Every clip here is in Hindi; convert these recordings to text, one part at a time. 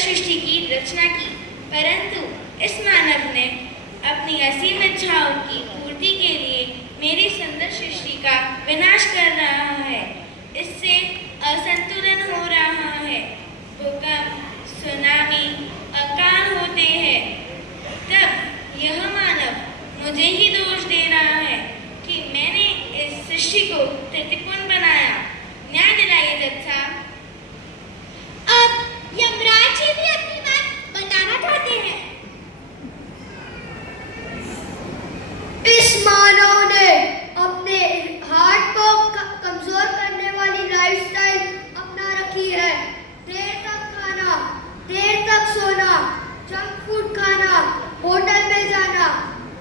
सृष्टि की रचना की, परंतु इस मानव ने अपनी असीम इच्छाओं की पूर्ति के लिए मेरी सुंदर सृष्टि का विनाश कर रहा है। इससे असंतुलन हो रहा है। भूकंप, सुनामी, अकाल होते हैं। तब यह मानव मुझे ही दोष दे रहा है कि मैंने इस सृष्टि को प्रतिकूल बनाया। न्याय दिलाइए जज साहब। अब यमराज जी भी अपनी बात बताना चाहते हैं। इस मानव ने अपने हार्ट को कमजोर करने वाली लाइफस्टाइल अपना रखी है। देर तक खाना, देर तक सोना, जंक फूड खाना, होटल में जाना।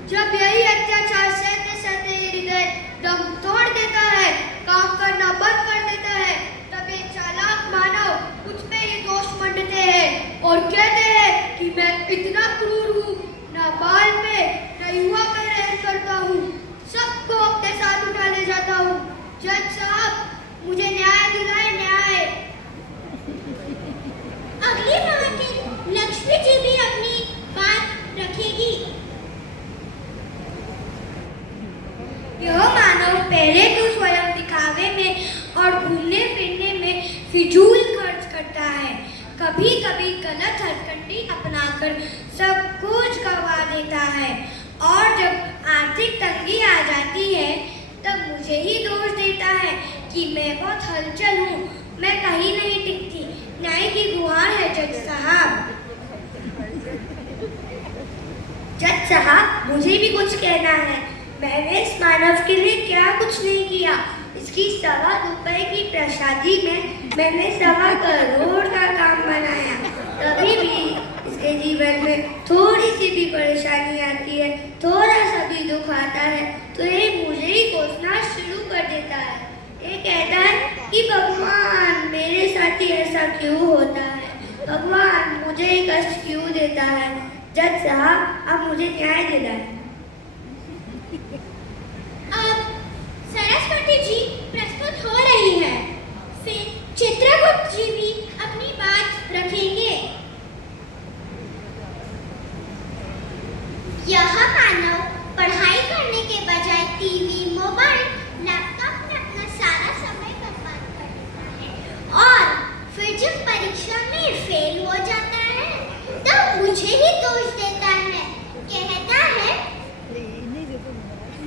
जब यही अत्याचार सहते सहते हृदय दम तोड़ देता है, काम करना बंद कर देता है, तब ये चालाक मानव मुझ पे ही दोष मंडते हैं और कहते हैं कि मैं इतना क्रूर हूँ, ना बाल पे ना युवा पे रहम करता हूँ, सबको अपने साथ उठा ले जाता हूँ। जज साहब, मुझे न्याय दिलाए, न्याय। अगली बार लक्ष्मी जी भी अपनी बात रखेगी। यह मानव पहले तो स्वयं दिखावे में और घूमने फिरने में फिजूल खर्च करता है। कभी कभी गलत हरकंडी अपनाकर सब कुछ गवा देता है और जब आर्थिक तंगी आ जाती है तब मुझे ही दोष देता है कि मैं बहुत हलचल हूँ, मैं कहीं नहीं टिकती। न्याय की गुहार है जज साहब। जज साहब, मुझे भी कुछ कहना है। मैंने इस मानव के लिए क्या कुछ नहीं किया। इसकी ₹1.25 की प्रसादी में मैंने ₹1.25 करोड़ का काम बनाया। कभी भी इसके जीवन में थोड़ी सी भी परेशानी आती है, थोड़ा सा भी दुख आता है तो ये मुझे ही कोसना शुरू कर देता है। ये कहता है कि भगवान मेरे साथ ही ऐसा क्यों होता है, भगवान मुझे कष्ट क्यों देता है। जज साहब, अब मुझे न्याय दिलाएं। अब सरस्वती जी प्रस्तुत हो रही है, फिर चित्रगुप्त जी भी अपनी बात रखेंगे। यह मानव पढ़ाई करने के बजाय टीवी, मोबाइल, लैपटॉप में अपना सारा समय बर्बाद कर देता है और फिर जब परीक्षा में फेल हो जाता है तब मुझे ही दोष देता है। कहता है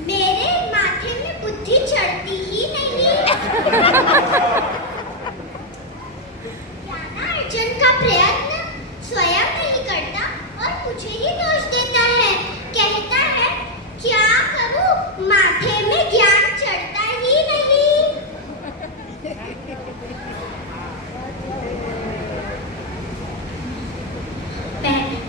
मेरे माथे में बुद्धि चढ़ती ही नहीं। ज्ञान अर्जन का प्रयत्न स्वयं नहीं करता और मुझे ही दोष देता है। कहता है क्या करूं, माथे में ज्ञान चढ़ता ही नहीं।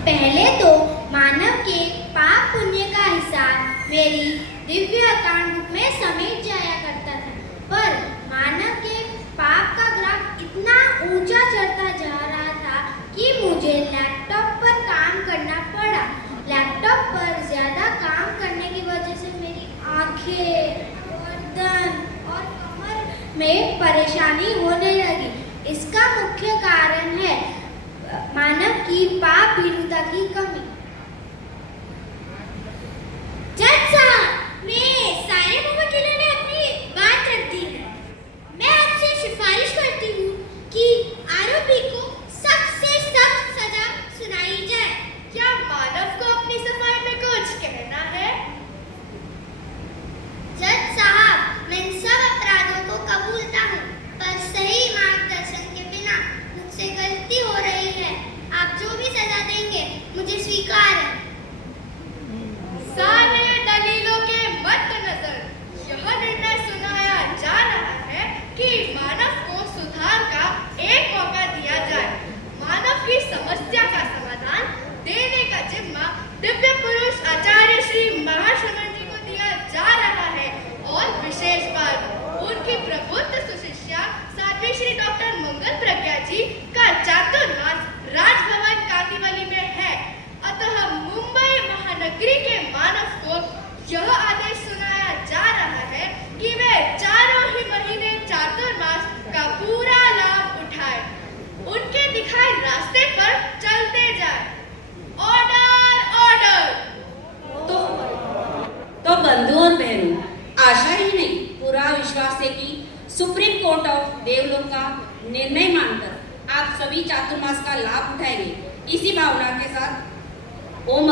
पहले तो मानव के पाप पुण्य का हिसाब मेरी दिव्य अकाउंट बुक में समेट जाया करता था, पर मानव के पाप का ग्राफ इतना ऊंचा चढ़ता जा रहा था कि मुझे लैपटॉप पर काम करना पड़ा। लैपटॉप पर ज्यादा काम करने की वजह से मेरी आंखें, गर्दन और कमर में परेशानी होने लगी। इसका मुख्य कारण है मानव की पाप भीरुता की कमी। जज साहब, मैं सारे मुवक्किलों ने अपनी बात रख दी है। मैं आपसे सिफारिश करती हूँ कि आरोपी को सख्त से सख्त सजा सुनाई जाए। क्या मानव को अपनी सफाई में कुछ कहना है? जज साहब, मैं इन सब अपराधों को कबूलता हूँ, पर सही मार्गदर्शन के बिना मुझसे गलती हो रही है। आप जो भी सजा देंगे मुझे स्वीकार है। सारे दलीलों के मद्देनजर यह निर्णय सुनाया जा रहा है कि मानव को सुधार का एक मौका दिया जाए। मानव की समस्या का समाधान देने का जिम्मा दिव्य पुरुष आचार्य श्री महाश्रवण जी को दिया जा रहा है और विशेष बात उनकी प्रबुद्ध सुशिष्या साध्वी श्री डॉक्टर मंगल प्रज्ञा जी का चातुर्मास राजभवन कांदिवली में है। अतः मुंबई महानगरी के मानव को यह आदेश सुनाया जा रहा है कि वे चारों ही महीने चातुर्मास का पूरा लाभ उठाए। आशा ही नहीं, पूरा विश्वास है कि सुप्रीम कोर्ट ऑफ देवलोक का निर्णय मानकर आप सभी चातुर्मास का लाभ उठाएंगे। इसी भावना के साथ ओम